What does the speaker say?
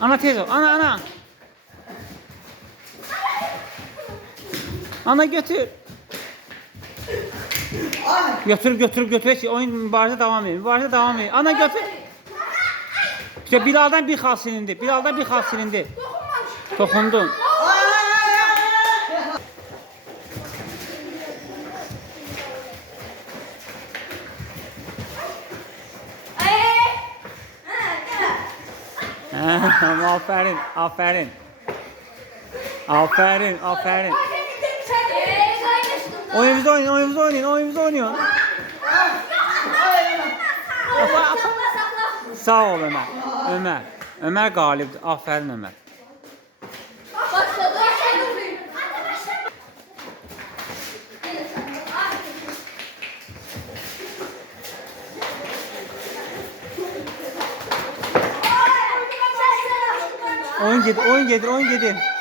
Ana tez ol. Ana. Ana götür. Götür. Oyun mübareze devam ediyor. Ana götür. İşte Bilal'dan bir xal silindi. Dokundun. Aferin. Oyunumuzu oynayın. Sağ ol Ömer qalibdir. Aferin Ömer. Oyun gedir.